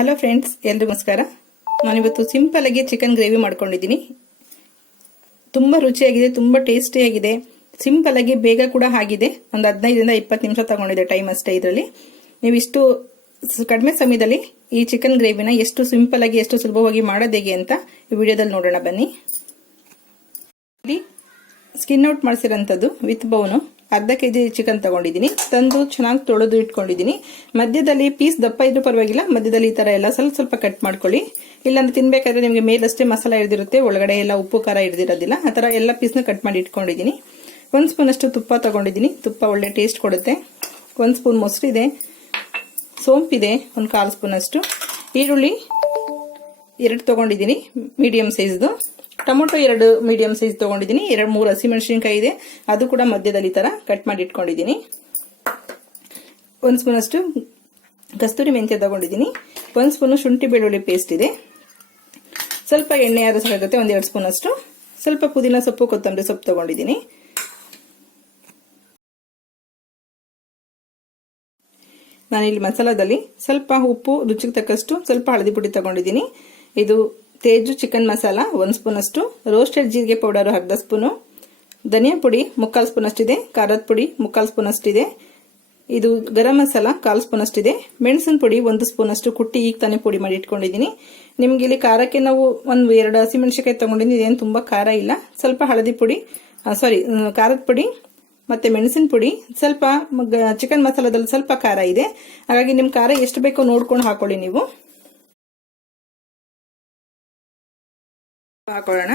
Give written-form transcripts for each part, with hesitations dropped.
Hello friends, ಎಲ್ರಿಗೂ ನಮಸ್ಕಾರ. ನಾನಿವತ್ತು ಸಿಂಪಲ್ ಆಗಿ ಚಿಕನ್ ಗ್ರೇವಿ ಮಾಡ್ಕೊಂಡಿದ್ದೀನಿ. ತುಂಬ ರುಚಿಯಾಗಿದೆ, ತುಂಬ ಟೇಸ್ಟಿಯಾಗಿದೆ. ಸಿಂಪಲ್ ಆಗಿ ಬೇಗ ಕೂಡ ಆಗಿದೆ. ಒಂದು 15ರಿಂದ 20 ನಿಮಿಷ ತಗೊಂಡಿದೆ ಟೈಮ್ ಅಷ್ಟೇ. ಇದರಲ್ಲಿ ನೀವು ಇಷ್ಟು ಕಡಿಮೆ ಸಮಯದಲ್ಲಿ ಈ ಚಿಕನ್ ಗ್ರೇವಿನ ಎಷ್ಟು ಸಿಂಪಲ್ ಆಗಿ ಎಷ್ಟು ಸುಲಭವಾಗಿ ಮಾಡೋದು ಹೇಗೆ ಅಂತ ಈ ವಿಡಿಯೋದಲ್ಲಿ ನೋಡೋಣ ಬನ್ನಿ. ಸ್ಕಿನ್ ಔಟ್ ಮಾಡಿಸಿರೋಂಥದ್ದು ವಿತ್ ಬೋನು ಅರ್ಧ ಕೆಜಿ ಚಿಕನ್ ತಗೊಂಡಿದ್ದೀನಿ. ತಂದು ಚೆನ್ನಾಗಿ ತೊಳೆದು ಇಟ್ಕೊಂಡಿದ್ದೀನಿ. ಮಧ್ಯದಲ್ಲಿ ಪೀಸ್ ದಪ್ಪ ಇದ್ರೂ ಪರವಾಗಿಲ್ಲ, ಮಧ್ಯದಲ್ಲಿ ಈ ತರ ಎಲ್ಲ ಸ್ವಲ್ಪ ಕಟ್ ಮಾಡ್ಕೊಳ್ಳಿ. ಇಲ್ಲಾಂದ್ರೆ ತಿನ್ಬೇಕಾದ್ರೆ ನಿಮಗೆ ಮೇಲಷ್ಟೇ ಮಸಾಲ ಹಿಡಿದಿರುತ್ತೆ, ಒಳಗಡೆ ಎಲ್ಲ ಉಪ್ಪು ಖಾರ ಹಿಡಿದಿರೋದಿಲ್ಲ. ಆ ತರ ಎಲ್ಲ ಪೀಸ್ನ ಕಟ್ ಮಾಡಿ ಇಟ್ಕೊಂಡಿದ್ದೀನಿ. 1 ಸ್ಪೂನ್ ಅಷ್ಟು ತುಪ್ಪ ತಗೊಂಡಿದ್ದೀನಿ. ತುಪ್ಪ ಒಳ್ಳೆ ಟೇಸ್ಟ್ ಕೊಡುತ್ತೆ. 1 ಸ್ಪೂನ್ ಮೊಸರು ಇದೆ, ಸೋಂಪಿದೆ 1/4 ಸ್ಪೂನ್ ಅಷ್ಟು, ಈರುಳ್ಳಿ 2 ತಗೊಂಡಿದ್ದೀನಿ ಮೀಡಿಯಂ ಸೈಜ್ದು, ಟೊಮೊಟೊ 2 ಮೀಡಿಯಂ ಸೈಜ್ ತಗೊಂಡಿದ್ದೀನಿ, 2-3 ಹಸಿಮೆಣಸಿನಕಾಯಿ ಇದೆ, ಅದು ಕೂಡ ಮಧ್ಯದಲ್ಲಿ ತರ ಕಟ್ ಮಾಡಿ ಇಟ್ಕೊಂಡಿದ್ದೀನಿ. 1 ಸ್ಪೂನ್ ಅಷ್ಟು ಕಸ್ತೂರಿ ಮೆಂತ್ಯ ತಗೊಂಡಿದ್ದೀನಿ. 1 ಸ್ಪೂನ್ ಶುಂಠಿ ಬೆಳ್ಳುಳ್ಳಿ ಪೇಸ್ಟ್ ಇದೆ. ಸ್ವಲ್ಪ ಎಣ್ಣೆ ಆದ್ರೂ ಸಾಕಾಗುತ್ತೆ, 1-2 ಸ್ಪೂನ್ ಅಷ್ಟು. ಸ್ವಲ್ಪ ಪುದೀನ ಸೊಪ್ಪು ಕೊತ್ತಂಬರಿ ಸೊಪ್ಪು ತಗೊಂಡಿದ್ದೀನಿ. ನಾನಿಲ್ಲಿ ಮಸಾಲಾದಲ್ಲಿ ಸ್ವಲ್ಪ ಉಪ್ಪು, ರುಚಿಗೆ ತಕ್ಕಷ್ಟು ಸ್ವಲ್ಪ ಹಳದಿ ಪುಡಿ ತಗೊಂಡಿದ್ದೀನಿ. ಇದು ತೇಜು ಚಿಕನ್ ಮಸಾಲ 1 ಸ್ಪೂನ್ ಅಷ್ಟು, ರೋಸ್ಟೆಡ್ ಜೀರಿಗೆ ಪೌಡರ್ 1/2 ಸ್ಪೂನು, ಧನಿಯಾ ಪುಡಿ 3/4 ಸ್ಪೂನ್ ಅಷ್ಟಿದೆ, ಖಾರದ ಪುಡಿ 3/4 ಸ್ಪೂನ್ ಅಷ್ಟಿದೆ, ಇದು ಗರಂ ಮಸಾಲ 1/4 ಸ್ಪೂನ್ ಅಷ್ಟಿದೆ, ಮೆಣಸಿನ ಪುಡಿ 1 ಸ್ಪೂನ್ ಅಷ್ಟು ಕುಟ್ಟಿ ಈಗ ತಾನೇ ಪುಡಿ ಮಾಡಿ ಇಟ್ಕೊಂಡಿದ್ದೀನಿ. ನಿಮ್ಗೆ ಇಲ್ಲಿ ಖಾರಕ್ಕೆ ನಾವು 1-2 ಹಸಿಮೆಣಸಿನಕಾಯಿ ತಗೊಂಡಿದ್ದೀನಿ. ಇದೇನು ತುಂಬಾ ಖಾರ ಇಲ್ಲ. ಸ್ವಲ್ಪ ಹಳದಿ ಪುಡಿ, ಖಾರದ ಪುಡಿ ಮತ್ತೆ ಮೆಣಸಿನ ಪುಡಿ, ಸ್ವಲ್ಪ ಚಿಕನ್ ಮಸಾಲದಲ್ಲಿ ಸ್ವಲ್ಪ ಖಾರ ಇದೆ. ಹಾಗಾಗಿ ನಿಮ್ ಖಾರ ಎಷ್ಟು ಬೇಕೋ ನೋಡ್ಕೊಂಡು ಹಾಕೊಳ್ಳಿ. ನೀವು ಹಾಕೊಳ್ಳೋಣ.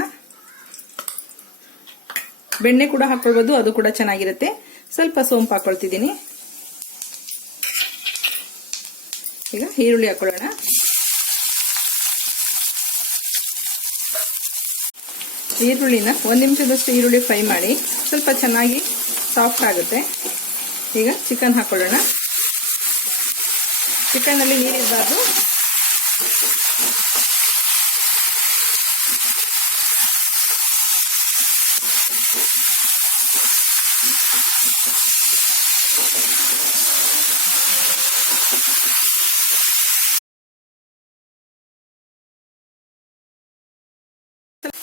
ಬೆಣ್ಣೆ ಕೂಡ ಹಾಕೊಳ್ಬಹುದು, ಅದು ಕೂಡ ಚೆನ್ನಾಗಿರುತ್ತೆ. ಸ್ವಲ್ಪ ಸೋಂಪು ಹಾಕೊಳ್ತಿದ್ದೀನಿ. ಈಗ ಈರುಳ್ಳಿ ಹಾಕೊಳ್ಳೋಣ. ಈರುಳ್ಳಿನ 1 ನಿಮಿಷದಷ್ಟು ಈರುಳ್ಳಿ ಫ್ರೈ ಮಾಡಿ ಸ್ವಲ್ಪ ಚೆನ್ನಾಗಿ ಸಾಫ್ಟ್ ಆಗುತ್ತೆ. ಈಗ ಚಿಕನ್ ಹಾಕೊಳ್ಳೋಣ. ಚಿಕನ್ ಅಲ್ಲಿ ನೀರಿರಬಾರ್ದು.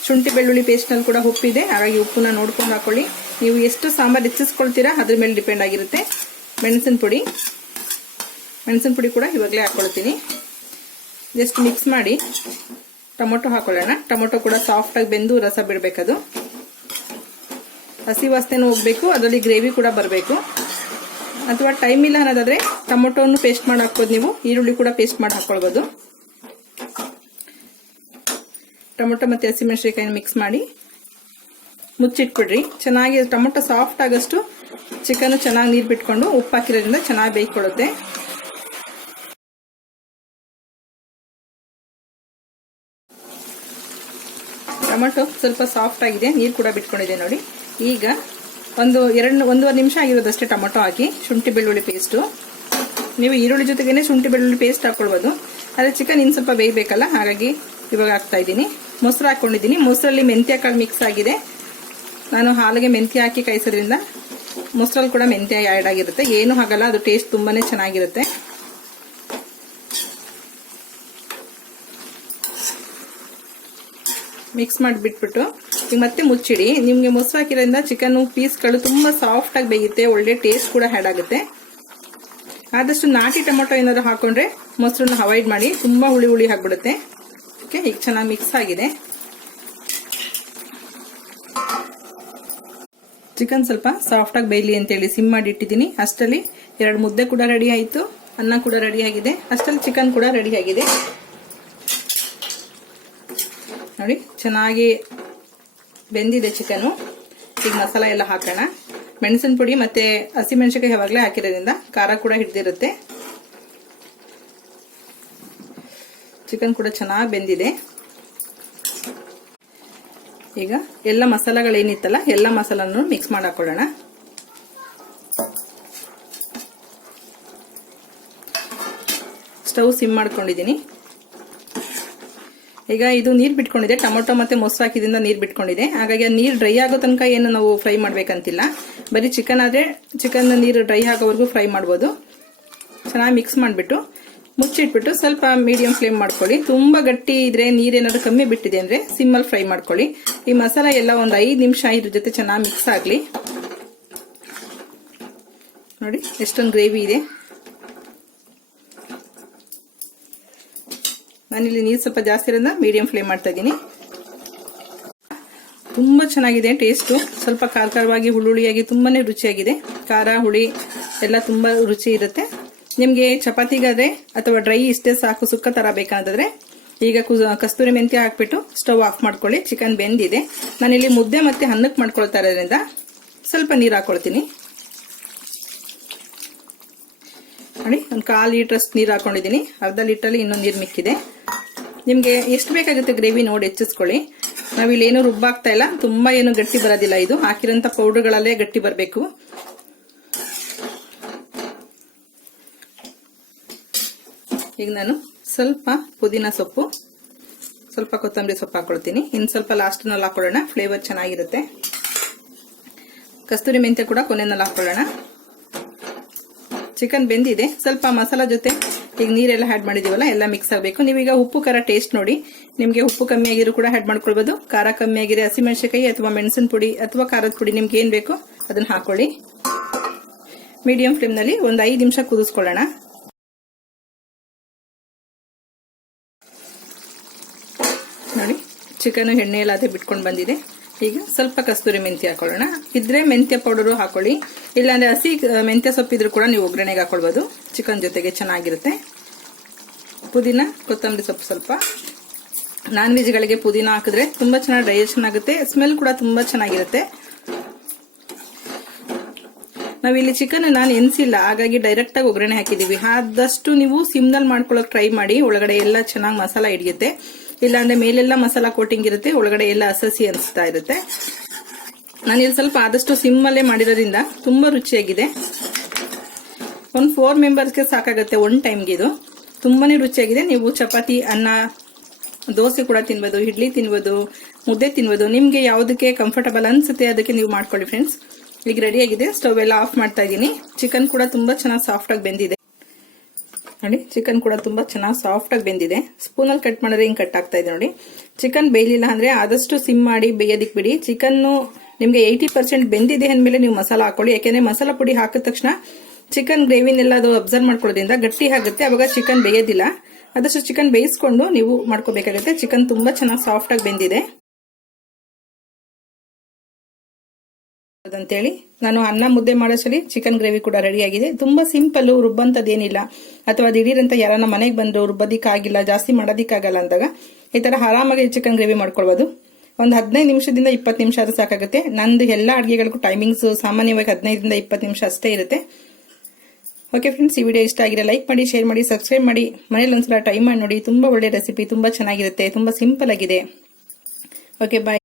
ಶುಂಠಿ ಬೆಳ್ಳುಳ್ಳಿ ಪೇಸ್ಟ್ ನಲ್ಲಿ ಕೂಡ ಉಪ್ಪಿದೆ, ಹಾಗಾಗಿ ಉಪ್ಪನ್ನ ನೋಡ್ಕೊಂಡು ಹಾಕೊಳ್ಳಿ. ನೀವು ಎಷ್ಟು ಸಾಂಬಾರ್ ಹೆಚ್ಚಿಸ್ಕೊಳ್ತೀರಾ ಅದ್ರ ಮೇಲೆ ಡಿಪೆಂಡ್ ಆಗಿರುತ್ತೆ. ಮೆಣಸಿನ ಪುಡಿ ಕೂಡ ಇವಾಗಲೇ ಹಾಕೊಳ್ತೀನಿ. ಜಸ್ಟ್ ಮಿಕ್ಸ್ ಮಾಡಿ ಟೊಮೊಟೊ ಹಾಕೊಳ್ಳೋಣ. ಟೊಮೊಟೊ ಕೂಡ ಸಾಫ್ಟ್ ಆಗಿ ಬೆಂದು ರಸ ಬಿಡಬೇಕದು. ಹಸಿ ವಾಸನೆನೂ ಹೋಗ್ಬೇಕು, ಅದರಲ್ಲಿ ಗ್ರೇವಿ ಕೂಡ ಬರಬೇಕು. ಅಥವಾ ಟೈಮ್ ಇಲ್ಲ ಅನ್ನೋದಾದ್ರೆ ಟೊಮೊಟೊನ್ನು ಪೇಸ್ಟ್ ಮಾಡಿ ಹಾಕ್ಬೋದು. ನೀವು ಈರುಳ್ಳಿ ಕೂಡ ಪೇಸ್ಟ್ ಮಾಡಿ ಹಾಕೊಳ್ಬಹುದು. ಟೊಮೊಟೊ ಮತ್ತೆ ಹಸಿಮೆಣಸಿನಕಾಯಿನ ಮಿಕ್ಸ್ ಮಾಡಿ ಮುಚ್ಚಿಟ್ಬಿಡ್ರಿ. ಚೆನ್ನಾಗಿ ಟೊಮೊಟೊ ಸಾಫ್ಟ್ ಆಗಷ್ಟು ಚಿಕನ್ ಚೆನ್ನಾಗಿ ನೀರು ಬಿಟ್ಕೊಂಡು ಉಪ್ಪು ಹಾಕಿರೋದ್ರಿಂದ ಚೆನ್ನಾಗಿ ಬೇಯ್ಕೊಳ್ಳುತ್ತೆ. ಟೊಮೊಟೊ ಸ್ವಲ್ಪ ಸಾಫ್ಟ್ ಆಗಿದೆ, ನೀರು ಕೂಡ ಬಿಟ್ಕೊಂಡಿದೆ ನೋಡಿ. ಈಗ 1-1.5 ನಿಮಿಷ ಆಗಿರೋದಷ್ಟೇ ಟೊಮೊಟೊ ಹಾಕಿ ಶುಂಠಿ ಬೆಳ್ಳುಳ್ಳಿ ಪೇಸ್ಟು. ನೀವು ಈರುಳ್ಳಿ ಜೊತೆಗೇನೆ ಶುಂಠಿ ಬೆಳ್ಳುಳ್ಳಿ ಪೇಸ್ಟ್ ಹಾಕೊಳ್ಬೋದು, ಆದರೆ ಚಿಕನ್ ಇನ್ನು ಸ್ವಲ್ಪ ಬೇಯಬೇಕಲ್ಲ, ಹಾಗಾಗಿ ಇವಾಗ ಹಾಕ್ತಾ ಇದ್ದೀನಿ. ಮೊಸರು ಹಾಕೊಂಡಿದ್ದೀನಿ. ಮೊಸರಲ್ಲಿ ಮೆಂತ್ಯ ಕಾಳು ಮಿಕ್ಸ್ ಆಗಿದೆ. ನಾನು ಹಾಲಿಗೆ ಮೆಂತ್ಯ ಹಾಕಿ ಕಾಯಿಸೋದ್ರಿಂದ ಮೊಸರಲ್ಲಿ ಕೂಡ ಮೆಂತ್ಯ ಆ್ಯಡ್ ಆಗಿರುತ್ತೆ. ಏನು ಆಗಲ್ಲ, ಅದು ಟೇಸ್ಟ್ ತುಂಬಾನೇ ಚೆನ್ನಾಗಿರುತ್ತೆ. ಮಿಕ್ಸ್ ಮಾಡಿ ಬಿಟ್ಬಿಟ್ಟು ಈಗ ಮತ್ತೆ ಮುಚ್ಚಿಡಿ. ನಿಮ್ಗೆ ಮೊಸರು ಹಾಕಿರೋದ್ರಿಂದ ಚಿಕನ್ ಪೀಸ್ಗಳು ತುಂಬಾ ಸಾಫ್ಟ್ ಆಗಿ ಬೇಯುತ್ತೆ, ಒಳ್ಳೆ ಟೇಸ್ಟ್ ಕೂಡ ಆ್ಯಡ್ ಆಗುತ್ತೆ. ಆದಷ್ಟು ನಾಟಿ ಟೊಮೊಟೊ ಏನಾದ್ರು ಹಾಕೊಂಡ್ರೆ ಮೊಸರನ್ನ ಅವಾಯ್ಡ್ ಮಾಡಿ, ತುಂಬಾ ಹುಳಿ ಆಗ್ಬಿಡುತ್ತೆ. ಓಕೆ, ಈಗ ಚೆನ್ನಾಗಿ ಮಿಕ್ಸ್ ಆಗಿದೆ. ಚಿಕನ್ ಸ್ವಲ್ಪ ಸಾಫ್ಟ್ ಆಗಿ ಬೇಯಲಿ ಅಂತೇಳಿ ಸಿಮ್ ಮಾಡಿ ಇಟ್ಟಿದ್ದೀನಿ. ಅಷ್ಟರಲ್ಲಿ 2 ಮುದ್ದೆ ಕೂಡ ರೆಡಿ ಆಯಿತು, ಅನ್ನ ಕೂಡ ರೆಡಿ ಆಗಿದೆ, ಅಷ್ಟರಲ್ಲಿ ಚಿಕನ್ ಕೂಡ ರೆಡಿ ಆಗಿದೆ. ನೋಡಿ ಚೆನ್ನಾಗಿ ಬೆಂದಿದೆ ಚಿಕನು. ಈಗ ಮಸಾಲ ಎಲ್ಲ ಹಾಕೋಣ. ಮೆಣಸಿನ ಪುಡಿ ಮತ್ತೆ ಹಸಿಮೆಣಸಿನಕಾಯಿ ಯಾವಾಗಲೇ ಹಾಕಿರೋದ್ರಿಂದ ಖಾರ ಕೂಡ ಹಿಡಿದಿರುತ್ತೆ. ಚಿಕನ್ ಕೂಡ ಚೆನ್ನಾಗಿ ಬೆಂದಿದೆ. ಈಗ ಎಲ್ಲ ಮಸಾಲೆಗಳೇನಿತ್ತಲ್ಲ ಎಲ್ಲ ಮಸಾಲನ್ನು ಮಿಕ್ಸ್ ಮಾಡಿ ಹಾಕೊಳ್ಳೋಣ. ಸ್ಟವ್ ಸಿಮ್ ಮಾಡ್ಕೊಂಡಿದ್ದೀನಿ. ಈಗ ಇದು ನೀರು ಬಿಟ್ಕೊಂಡಿದೆ, ಟೊಮೊಟೊ ಮತ್ತೆ ಮೊಸರು ಹಾಕಿದ್ರಿಂದ ನೀರು ಬಿಟ್ಕೊಂಡಿದೆ. ಹಾಗಾಗಿ ಆ ನೀರು ಡ್ರೈ ಆಗೋ ತನಕ ಏನು ನಾವು ಫ್ರೈ ಮಾಡ್ಬೇಕಂತಿಲ್ಲ. ಬರೀ ಚಿಕನ್ ಆದ್ರೆ ಚಿಕನ್ ನೀರು ಡ್ರೈ ಆಗೋವರೆಗೂ ಫ್ರೈ ಮಾಡ್ಬೋದು. ಚೆನ್ನಾಗಿ ಮಿಕ್ಸ್ ಮಾಡಿಬಿಟ್ಟು ಮುಚ್ಚಿಟ್ಬಿಟ್ಟು ಸ್ವಲ್ಪ ಮೀಡಿಯಂ ಫ್ಲೇಮ್ ಮಾಡ್ಕೊಳ್ಳಿ. ತುಂಬಾ ಗಟ್ಟಿ ಇದ್ರೆ ನೀರೇನಾದ್ರು ಕಮ್ಮಿ ಬಿಟ್ಟಿದೆ ಅಂದ್ರೆ ಸಿಮ್ಮಲ್ಲಿ ಫ್ರೈ ಮಾಡ್ಕೊಳ್ಳಿ. ಈ ಮಸಾಲ ಎಲ್ಲ ಒಂದು 5 ನಿಮಿಷ ಇದ್ರ ಜೊತೆ ಚೆನ್ನಾಗಿ ಮಿಕ್ಸ್ ಆಗ್ಲಿ. ನೋಡಿ ಎಷ್ಟೊಂದು ಗ್ರೇವಿ ಇದೆ. ನಾನಿಲ್ಲಿ ನೀರು ಸ್ವಲ್ಪ ಜಾಸ್ತಿ ಇರೋದ್ರಿಂದ ಮೀಡಿಯಂ ಫ್ಲೇಮ್ ಮಾಡ್ತಾ ಇದ್ದೀನಿ. ತುಂಬಾ ಚೆನ್ನಾಗಿದೆ ಟೇಸ್ಟು. ಸ್ವಲ್ಪ ಖಾರವಾಗಿ ಹುಳುಳಿಯಾಗಿ ತುಂಬಾನೇ ರುಚಿಯಾಗಿದೆ. ಖಾರ ಹುಳಿ ಎಲ್ಲ ತುಂಬಾ ರುಚಿ ಇರುತ್ತೆ. ನಿಮ್ಗೆ ಚಪಾತಿಗಾದ್ರೆ ಅಥವಾ ಡ್ರೈ ಇಷ್ಟೇ ಸಾಕು ಸುಕ್ಕ ತರ ಬೇಕಂತಂದ್ರೆ ಈಗ ಕಸ್ತೂರಿ ಮೆಂತ್ಯ ಹಾಕ್ಬಿಟ್ಟು ಸ್ಟವ್ ಆಫ್ ಮಾಡ್ಕೊಳ್ಳಿ. ಚಿಕನ್ ಬೆಂದಿದೆ. ನಾನಿಲ್ಲಿ ಮುದ್ದೆ ಮತ್ತೆ ಅನ್ನಕ್ಕೆ ಮಾಡ್ಕೊಳ್ತಾ ಇರೋದ್ರಿಂದ ಸ್ವಲ್ಪ ನೀರು ಹಾಕೊಳ್ತೀನಿ. ನೋಡಿ ಒಂದು 1/4 ಲೀಟರ್ ನೀರು ಹಾಕೊಂಡಿದ್ದೀನಿ. ಅರ್ಧ ಲೀಟರ್ ಇನ್ನೊಂದು ನೀರು ಮಿಕ್ಕಿದೆ. ನಿಮ್ಗೆ ಎಷ್ಟು ಬೇಕಾಗುತ್ತೆ ಗ್ರೇವಿ ನೋಡಿ ಹೆಚ್ಚಿಸ್ಕೊಳ್ಳಿ. ನಾವಿಲ್ಲಿ ಏನು ರುಬ್ಬಾಗ್ತಾ ಇಲ್ಲ. ತುಂಬಾ ಏನು ಗಟ್ಟಿ ಬರೋದಿಲ್ಲ. ಇದು ಹಾಕಿರೋಂಥ ಪೌಡರ್ಗಳಲ್ಲೇ ಗಟ್ಟಿ ಬರಬೇಕು. ಈಗ ನಾನು ಸ್ವಲ್ಪ ಪುದೀನ ಸೊಪ್ಪು, ಸ್ವಲ್ಪ ಕೊತ್ತಂಬರಿ ಸೊಪ್ಪು ಹಾಕೊಳ್ತೀನಿ. ಇನ್ನು ಸ್ವಲ್ಪ ಲಾಸ್ಟ್ ನಲ್ಲಿ ಹಾಕೊಳ್ಳೋಣ, ಫ್ಲೇವರ್ ಚೆನ್ನಾಗಿರುತ್ತೆ. ಕಸ್ತೂರಿ ಮೆಂತ್ಯ ಕೂಡ ಕೊನೆಯಲ್ಲಿ ಹಾಕೊಳ್ಳೋಣ. ಚಿಕನ್ ಬೆಂದಿದೆ. ಸ್ವಲ್ಪ ಮಸಾಲ ಜೊತೆ ಈಗ ನೀರೆಲ್ಲ ಆ್ಯಡ್ ಮಾಡಿದೀವಲ್ಲ ಎಲ್ಲ ಮಿಕ್ಸ್ ಆಗಬೇಕು. ನೀವೀಗ ಉಪ್ಪು ಖಾರ ಟೇಸ್ಟ್ ನೋಡಿ. ನಿಮಗೆ ಉಪ್ಪು ಕಮ್ಮಿ ಆಗಿರೋ ಕೂಡ ಆ್ಯಡ್ ಮಾಡ್ಕೊಳ್ಬಹುದು. ಖಾರ ಕಮ್ಮಿ ಆಗಿರೋ ಹಸಿಮೆಣಸಿನಕಾಯಿ ಅಥವಾ ಮೆಣಸಿನ ಪುಡಿ ಅಥವಾ ಖಾರದ ಪುಡಿ ನಿಮ್ಗೆ ಏನ್ ಬೇಕು ಅದನ್ನ ಹಾಕೊಳ್ಳಿ. ಮೀಡಿಯಂ ಫ್ಲೇಮ್ ನಲ್ಲಿ ಒಂದು 5 ನಿಮಿಷ ಕುದಿಸ್ಕೊಳ್ಳೋಣ. ನೋಡಿ ಚಿಕನ್ ಎಣ್ಣೆ ಎಲ್ಲ ಅದೇ ಬಿಟ್ಕೊಂಡು ಬಂದಿದೆ. ಈಗ ಸ್ವಲ್ಪ ಕಸ್ತೂರಿ ಮೆಂತ್ಯ ಹಾಕೊಳ್ಳೋಣ. ಇದ್ರೆ ಮೆಂತ್ಯ ಪೌಡರು ಹಾಕೊಳ್ಳಿ, ಇಲ್ಲಾಂದ್ರೆ ಹಸಿ ಮೆಂತ್ಯ ಸೊಪ್ಪಿದ್ರು ಕೂಡ ನೀವು ಒಗ್ಗರಣೆಗೆ ಹಾಕೊಳ್ಬಹುದು. ಚಿಕನ್ ಜೊತೆಗೆ ಚೆನ್ನಾಗಿರುತ್ತೆ. ಪುದೀನ ಕೊತ್ತಂಬರಿ ಸೊಪ್ಪು ಸ್ವಲ್ಪ. ನಾನ್ ವೆಜ್ಗಳಿಗೆ ಪುದೀನ ಹಾಕಿದ್ರೆ ತುಂಬಾ ಚೆನ್ನಾಗಿ ಡೈಜೆಷನ್ ಆಗುತ್ತೆ. ಸ್ಮೆಲ್ ಕೂಡ ತುಂಬಾ ಚೆನ್ನಾಗಿರುತ್ತೆ. ನಾವಿಲ್ಲಿ ಚಿಕನ್ ನಾನು ಎನ್ಸಿಲ್ಲ, ಹಾಗಾಗಿ ಡೈರೆಕ್ಟ್ ಆಗಿ ಒಗ್ಗರಣೆ ಹಾಕಿದೀವಿ. ಆದಷ್ಟು ನೀವು ಸಿಮ್ನಲ್ಲಿ ಮಾಡ್ಕೊಳ್ಳೋಕೆ ಟ್ರೈ ಮಾಡಿ. ಒಳಗಡೆ ಎಲ್ಲ ಚೆನ್ನಾಗಿ ಮಸಾಲ ಹಿಡಿಯುತ್ತೆ. ಇಲ್ಲಾಂದ್ರೆ ಮೇಲೆಲ್ಲ ಮಸಾಲ ಕೋಟಿಂಗ್ ಇರುತ್ತೆ, ಒಳಗಡೆ ಎಲ್ಲ ಹಸಿ ಅನಿಸ್ತಾ ಇರುತ್ತೆ. ನಾನಿಲ್ಲಿ ಸ್ವಲ್ಪ ಆದಷ್ಟು ಸಿಮ್ಮಲ್ಲೇ ಮಾಡಿರೋದ್ರಿಂದ ತುಂಬಾ ರುಚಿಯಾಗಿದೆ. ಒಂದು 4 ಮೆಂಬರ್ಸ್ಗೆ ಸಾಕಾಗುತ್ತೆ ಒನ್ ಟೈಮ್ಗೆ. ಇದು ತುಂಬಾನೇ ರುಚಿಯಾಗಿದೆ. ನೀವು ಚಪಾತಿ, ಅನ್ನ, ದೋಸೆ ಕೂಡ ತಿನ್ಬೋದು, ಇಡ್ಲಿ ತಿನ್ಬೋದು, ಮುದ್ದೆ ತಿನ್ಬೋದು. ನಿಮ್ಗೆ ಯಾವುದಕ್ಕೆ ಕಂಫರ್ಟಬಲ್ ಅನ್ಸುತ್ತೆ ಅದಕ್ಕೆ ನೀವು ಮಾಡ್ಕೊಳ್ಳಿ ಫ್ರೆಂಡ್ಸ್. ಈಗ ರೆಡಿ ಆಗಿದೆ. ಸ್ಟವ್ ಎಲ್ಲ ಆಫ್ ಮಾಡ್ತಾ ಇದ್ದೀನಿ. ಚಿಕನ್ ಕೂಡ ತುಂಬಾ ಚೆನ್ನಾಗಿ ಸಾಫ್ಟ್ ಆಗಿ ಬೆಂದಿದೆ. ನೋಡಿ ಚಿಕನ್ ಕೂಡ ತುಂಬಾ ಚೆನ್ನಾಗಿ ಸಾಫ್ಟ್ ಆಗಿ ಬೆಂದಿದೆ. ಸ್ಪೂನಲ್ಲಿ ಕಟ್ ಮಾಡಿದ್ರೆ ಹಿಂಗ್ ಕಟ್ ಆಗ್ತಾ ಇದೆ ನೋಡಿ. ಚಿಕನ್ ಬೇಯಲಿಲ್ಲ ಅಂದ್ರೆ ಆದಷ್ಟು ಸಿಮ್ ಮಾಡಿ ಬೇಯೋದಿಕ್ ಬಿಡಿ. ಚಿಕನ್ ನಿಮ್ಗೆ 80% ಬೆಂದಿದೆ ಅಂದ್ಮೇಲೆ ನೀವು ಮಸಾಲ ಹಾಕೊಳ್ಳಿ. ಯಾಕೆಂದ್ರೆ ಮಸಾಲ ಪುಡಿ ಹಾಕಿದ ತಕ್ಷಣ ಚಿಕನ್ ಗ್ರೇವಿನೆಲ್ಲ ಅದು ಅಬ್ಸರ್ವ್ ಮಾಡ್ಕೊಳ್ಳೋದ್ರಿಂದ ಗಟ್ಟಿ ಆಗುತ್ತೆ. ಅವಾಗ ಚಿಕನ್ ಬೇಯೋದಿಲ್ಲ. ಆದಷ್ಟು ಚಿಕನ್ ಬೇಯಿಸ್ಕೊಂಡು ನೀವು ಮಾಡ್ಕೋಬೇಕಾಗುತ್ತೆ. ಚಿಕನ್ ತುಂಬಾ ಚೆನ್ನಾಗಿ ಸಾಫ್ಟ್ ಆಗಿ ಬೆಂದಿದೆ ಅಂತೇಳಿ ನಾನು ಅನ್ನ ಮುದ್ದೆ ಮಾಡೋಷ್ಟರಲ್ಲಿ ಚಿಕನ್ ಗ್ರೇವಿ ಕೂಡ ರೆಡಿ ಆಗಿದೆ. ತುಂಬಾ ಸಿಂಪಲ್, ರುಬ್ಬಂತದೇನಿಲ್ಲ. ಅಥವಾ ದಿಢೀರಂತ ಯಾರನ್ನ ಮನೆಗೆ ಬಂದ್ರು ರುಬ್ಬದಿಕ್ಕಾಗಿಲ್ಲ, ಜಾಸ್ತಿ ಮಾಡೋದಿಕ್ಕಾಗಲ್ಲ ಅಂದಾಗ ಈ ತರ ಆರಾಮಾಗಿ ಚಿಕನ್ ಗ್ರೇವಿ ಮಾಡ್ಕೊಳ್ಬಹುದು. ಒಂದು 15 ನಿಮಿಷದಿಂದ 20 ನಿಮಿಷ ಆದ್ರೂ ಸಾಕಾಗುತ್ತೆ. ನಂದು ಎಲ್ಲಾ ಅಡುಗೆಗಳಿಗೂ ಟೈಮಿಂಗ್ಸ್ ಸಾಮಾನ್ಯವಾಗಿ 15ರಿಂದ 20 ನಿಮಿಷ ಅಷ್ಟೇ ಇರುತ್ತೆ. ಓಕೆ ಫ್ರೆಂಡ್ಸ್, ಈ ವಿಡಿಯೋ ಇಷ್ಟ ಆಗಿದ್ರೆ ಲೈಕ್ ಮಾಡಿ, ಶೇರ್ ಮಾಡಿ, ಸಬ್ಸ್ಕ್ರೈಬ್ ಮಾಡಿ. ಮನೇಲಿ ಒಂದ್ಸಲ ಟ್ರೈ ಮಾಡಿ ನೋಡಿ. ತುಂಬಾ ಒಳ್ಳೆ ರೆಸಿಪಿ, ತುಂಬಾ ಚೆನ್ನಾಗಿರುತ್ತೆ, ತುಂಬಾ ಸಿಂಪಲ್ ಆಗಿದೆ. ಓಕೆ ಬಾಯ್.